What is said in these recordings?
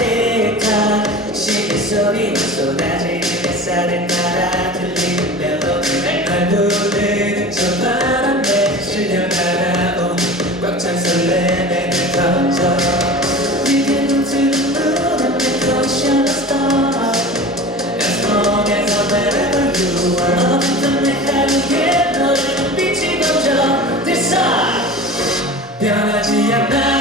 틱탁 시계 소리 쏟아지는 햇살에 따라 들리는 멜로디 날 부르는 저 바람에 실려 날아온 꽉 찬 설렘에 늘 던져 Begin to move and make ocean a star As long as I'm wherever you are 어떤 내 하루에 너의 빛이 번져 This side 변하지 않아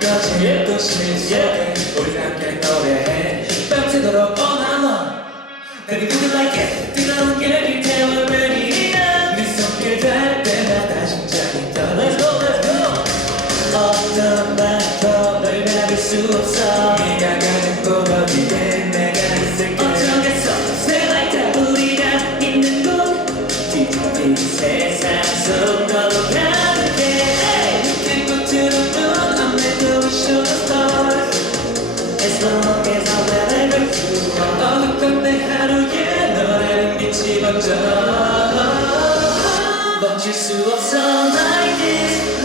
거친 도시 속에 우리 함께 노래해 밤새도록 all night long Baby would you like it 뜨거운 열기 태워 ready 네 손길 닿을 때마다 심장이 떠 Let's go let's go 어떤 말도 널 막을 수 없어 네가 가는 곳 어디에 내가 있을게 어쩌겠어 Stay like that 우리가 있는 곳 뒤집힌 세상 속 너로 가득해 As long as I'm wherever you are 어느덧 내 하루에 너라는 빛이 번져 멈출 수 없어 like this